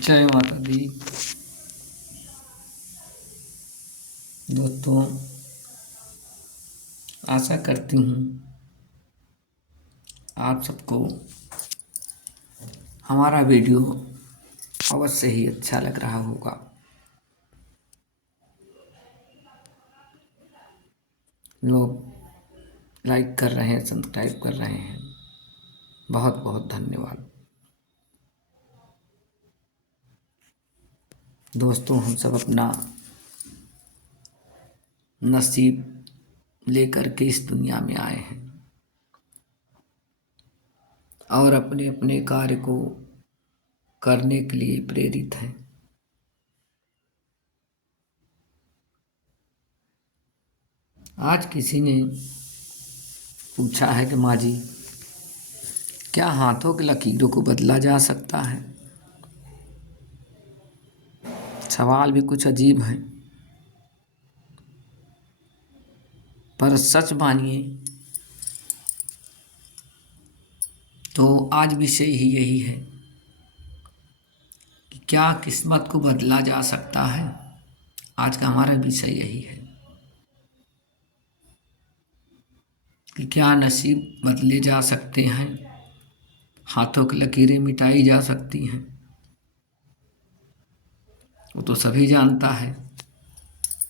जय माता दी। दोस्तों, आशा करती हूँ आप सबको हमारा वीडियो अवश्य ही अच्छा लग रहा होगा। लोग लाइक कर रहे हैं, सब्सक्राइब कर रहे हैं, बहुत बहुत धन्यवाद। दोस्तों, हम सब अपना नसीब लेकर के इस दुनिया में आए हैं और अपने अपने कार्य को करने के लिए प्रेरित हैं। आज किसी ने पूछा है कि माँ जी, क्या हाथों की लकीरों को बदला जा सकता है? सवाल भी कुछ अजीब है, पर सच मानिए तो आज विषय ही यही है कि क्या किस्मत को बदला जा सकता है। आज का हमारा विषय यही है कि क्या नसीब बदले जा सकते हैं, हाथों की लकीरें मिटाई जा सकती हैं। वो तो सभी जानता है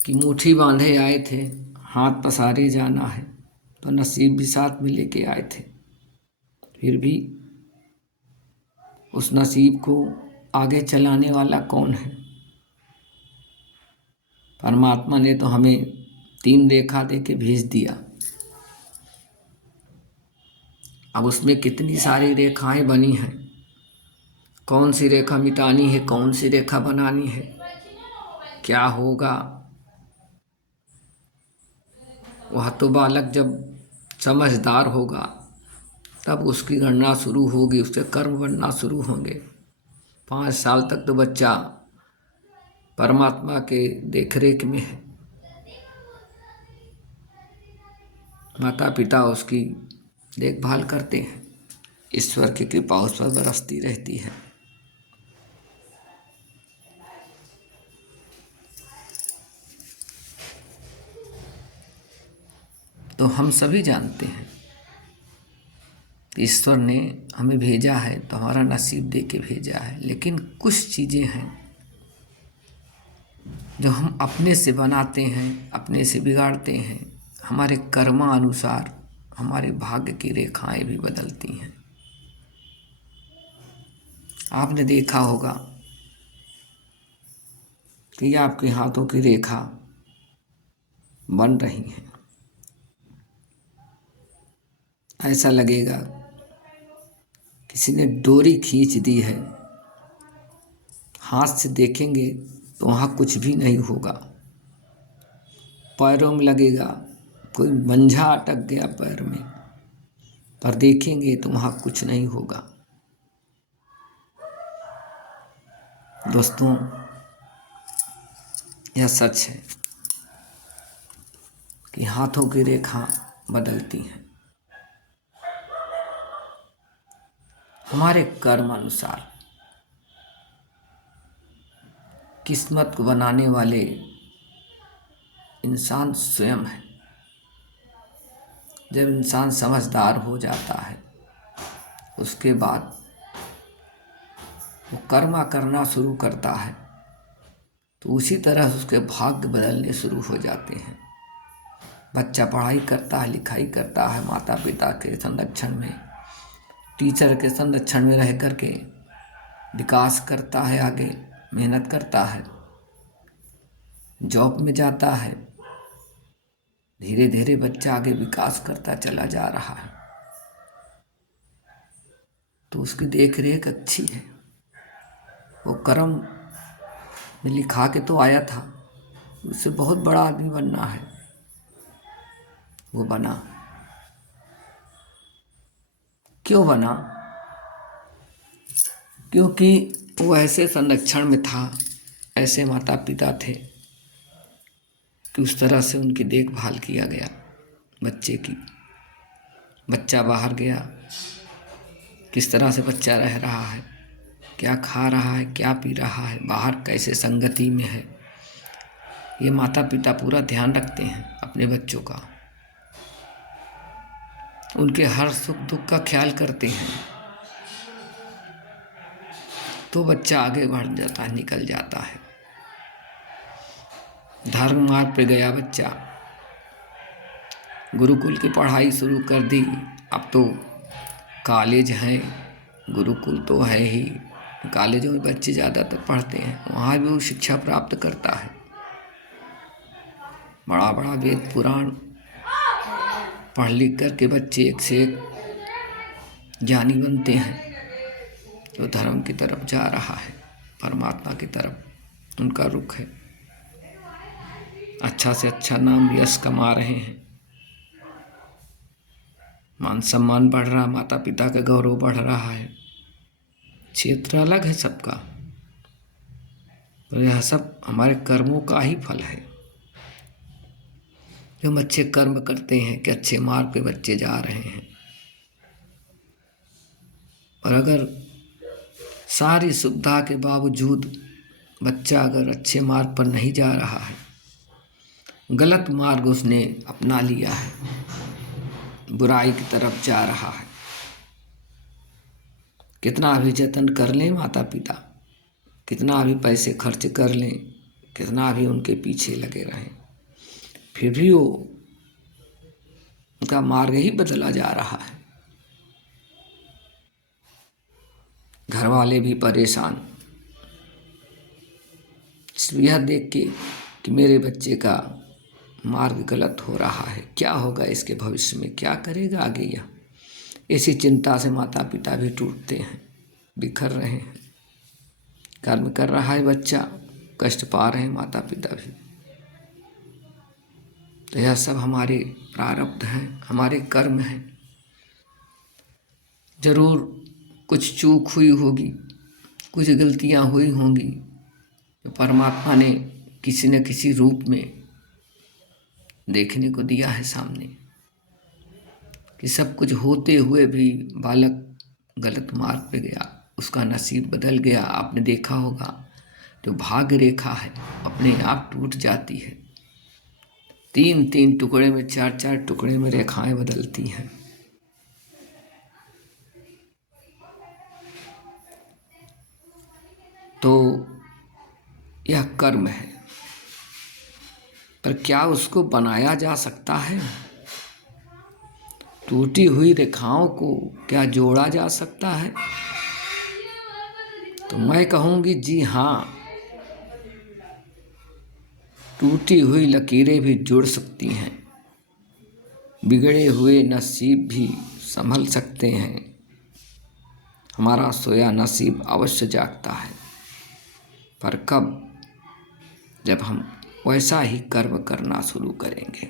कि मुट्ठी बांधे आए थे, हाथ पसारे जाना है, तो नसीब भी साथ में लेके आए थे। फिर भी उस नसीब को आगे चलाने वाला कौन है? परमात्मा ने तो हमें 3 रेखा दे के भेज दिया। अब उसमें कितनी सारी रेखाएं बनी हैं, कौन सी रेखा मिटानी है, कौन सी रेखा बनानी है, क्या होगा, वह तो बालक जब समझदार होगा तब उसकी गणना शुरू होगी, उसके कर्म बनना शुरू होंगे। 5 साल तक तो बच्चा परमात्मा के देखरेख में है, माता पिता उसकी देखभाल करते हैं, ईश्वर की कृपा उस पर बरसती रहती है। तो हम सभी जानते हैं ईश्वर ने हमें भेजा है तो हमारा नसीब दे के भेजा है, लेकिन कुछ चीज़ें हैं जो हम अपने से बनाते हैं, अपने से बिगाड़ते हैं। हमारे कर्मानुसार हमारे भाग्य की रेखाएं भी बदलती हैं। आपने देखा होगा कि आपके हाथों की रेखा बन रही है, ऐसा लगेगा किसी ने डोरी खींच दी है। हाथ से देखेंगे तो वहाँ कुछ भी नहीं होगा, पैरों में लगेगा कोई मंझा अटक गया पैर में, पर देखेंगे तो वहाँ कुछ नहीं होगा। दोस्तों, यह सच है कि हाथों की रेखा बदलती हैं हमारे कर्म अनुसार। किस्मत को बनाने वाले इंसान स्वयं है। जब इंसान समझदार हो जाता है उसके बाद वो कर्मा करना शुरू करता है, तो उसी तरह उसके भाग्य बदलने शुरू हो जाते हैं। बच्चा पढ़ाई करता है, लिखाई करता है, माता पिता के संरक्षण में, टीचर के संरक्षण में रह कर के विकास करता है, आगे मेहनत करता है, जॉब में जाता है, धीरे धीरे बच्चा आगे विकास करता चला जा रहा है, तो उसकी देख रेख अच्छी है। वो कर्म में लिखा के तो आया था, उससे बहुत बड़ा आदमी बनना है, वो बना। क्यों बना? क्योंकि वो ऐसे संरक्षण में था, ऐसे माता पिता थे कि उस तरह से उनकी देखभाल किया गया बच्चे की। बच्चा बाहर गया, किस तरह से बच्चा रह रहा है, क्या खा रहा है, क्या पी रहा है, बाहर कैसे संगति में है, ये माता पिता पूरा ध्यान रखते हैं अपने बच्चों का। उनके हर सुख दुख का ख्याल करते हैं, तो बच्चा आगे बढ़ जाता है, निकल जाता है। धर्म मार्ग पे गया बच्चा, गुरुकुल की पढ़ाई शुरू कर दी। अब तो कॉलेज है, गुरुकुल तो है ही, कॉलेजों में बच्चे ज़्यादातर पढ़ते हैं, वहाँ भी वो शिक्षा प्राप्त करता है। बड़ा बड़ा वेद पुराण पढ़ लिख कर के बच्चे एक से एक ज्ञानी बनते हैं। जो धर्म की तरफ जा रहा है, परमात्मा की तरफ उनका रुख है। अच्छा से अच्छा नाम यश कमा रहे हैं, मान सम्मान बढ़ रहा, माता पिता का गौरव बढ़ रहा है। क्षेत्र अलग है सबका, तो यह सब हमारे कर्मों का ही फल है। जो हम अच्छे कर्म करते हैं कि अच्छे मार्ग पे बच्चे जा रहे हैं, और अगर सारी सुविधा के बावजूद बच्चा अगर अच्छे मार्ग पर नहीं जा रहा है, गलत मार्ग उसने अपना लिया है, बुराई की तरफ जा रहा है, कितना भी जतन कर लें माता पिता, कितना भी पैसे खर्च कर लें, कितना भी उनके पीछे लगे रहें, फिर भी वो उनका मार्ग ही बदला जा रहा है। घर वाले भी परेशान, सिर्फ यह देख के कि मेरे बच्चे का मार्ग गलत हो रहा है, क्या होगा इसके भविष्य में, क्या करेगा आगे यह। इसी चिंता से माता पिता भी टूटते हैं, बिखर रहे हैं। कर्म कर रहा है बच्चा, कष्ट पा रहे हैं माता पिता भी। तो यह सब हमारे प्रारब्ध हैं, हमारे कर्म हैं। जरूर कुछ चूक हुई होगी, कुछ गलतियां हुई होंगी, तो परमात्मा ने किसी न किसी रूप में देखने को दिया है सामने, कि सब कुछ होते हुए भी बालक गलत मार्ग पे गया, उसका नसीब बदल गया। आपने देखा होगा, जो भाग्य रेखा है अपने आप टूट जाती है, 3-3 टुकड़े में, 4-4 टुकड़े में रेखाएं बदलती हैं। तो यह कर्म है, पर क्या उसको बनाया जा सकता है? टूटी हुई रेखाओं को क्या जोड़ा जा सकता है? तो मैं कहूँगी जी हाँ, टूटी हुई लकीरें भी जुड़ सकती हैं, बिगड़े हुए नसीब भी संभल सकते हैं। हमारा सोया नसीब अवश्य जागता है, पर कब? जब हम वैसा ही कर्म करना शुरू करेंगे।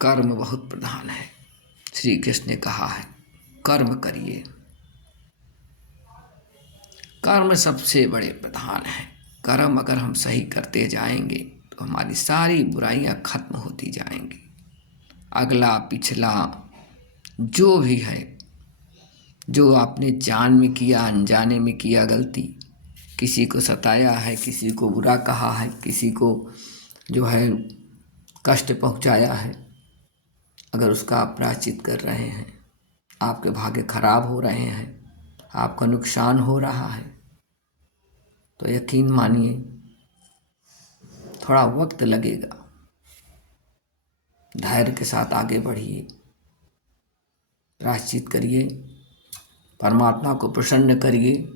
कर्म बहुत प्रधान है। श्री कृष्ण ने कहा है कर्म करिए, कर्म सबसे बड़े प्रधान है। कर्म अगर हम सही करते जाएंगे तो हमारी सारी बुराइयां खत्म होती जाएंगी। अगला पिछला जो भी है, जो आपने जान में किया, अनजाने में किया गलती, किसी को सताया है, किसी को बुरा कहा है, किसी को जो है कष्ट पहुंचाया है, अगर उसका आप प्रायश्चित कर रहे हैं, आपके भाग्य खराब हो रहे हैं, आपका नुकसान हो रहा है, तो यकीन मानिए थोड़ा वक्त लगेगा। धैर्य के साथ आगे बढ़िए, प्रायश्चित करिए, परमात्मा को प्रसन्न करिए।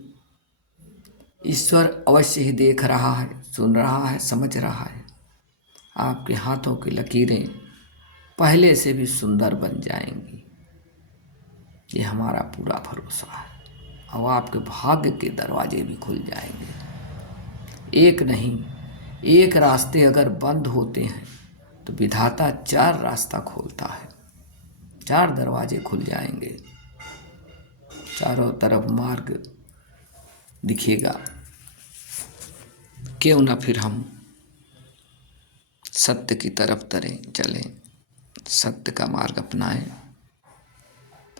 ईश्वर अवश्य ही देख रहा है, सुन रहा है, समझ रहा है। आपके हाथों की लकीरें पहले से भी सुंदर बन जाएंगी, ये हमारा पूरा भरोसा है। और आपके भाग्य के दरवाजे भी खुल जाएंगे। एक नहीं, एक रास्ते अगर बंद होते हैं तो विधाता 4 रास्ता खोलता है, 4 दरवाजे खुल जाएंगे, चारों तरफ मार्ग दिखेगा। क्यों ना फिर हम सत्य की तरफ चलें, सत्य का मार्ग अपनाएं।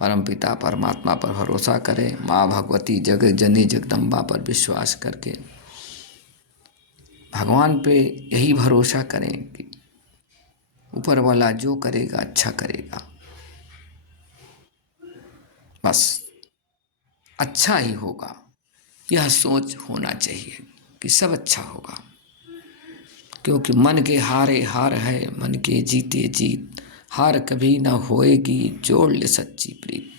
परमपिता परमात्मा पर भरोसा करें, माँ भगवती जगत जननी जगदम्बा पर विश्वास करके भगवान पे यही भरोसा करें कि ऊपर वाला जो करेगा अच्छा करेगा, बस अच्छा ही होगा। यह सोच होना चाहिए कि सब अच्छा होगा, क्योंकि मन के हारे हार है, मन के जीते जीत, हार कभी न होएगी, जोड़ ले सच्ची प्रीत।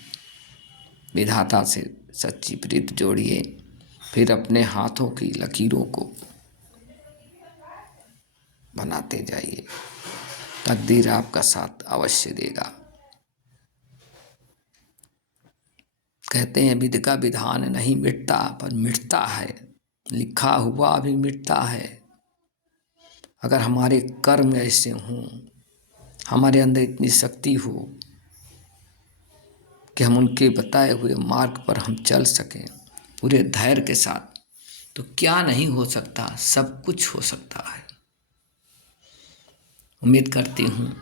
विधाता से सच्ची प्रीत जोड़िए, फिर अपने हाथों की लकीरों को बनाते जाइए, तकदीर आपका साथ अवश्य देगा। कहते हैं विधि का विधान नहीं मिटता, पर मिटता है, लिखा हुआ भी मिटता है। अगर हमारे कर्म ऐसे हों, हमारे अंदर इतनी शक्ति हो कि हम उनके बताए हुए मार्ग पर हम चल सकें पूरे धैर्य के साथ, तो क्या नहीं हो सकता, सब कुछ हो सकता है। उम्मीद करती हूँ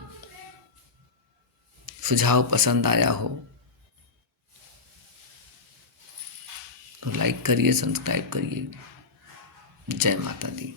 सुझाव पसंद आया हो तो लाइक करिए, सब्सक्राइब करिए। जय माता दी।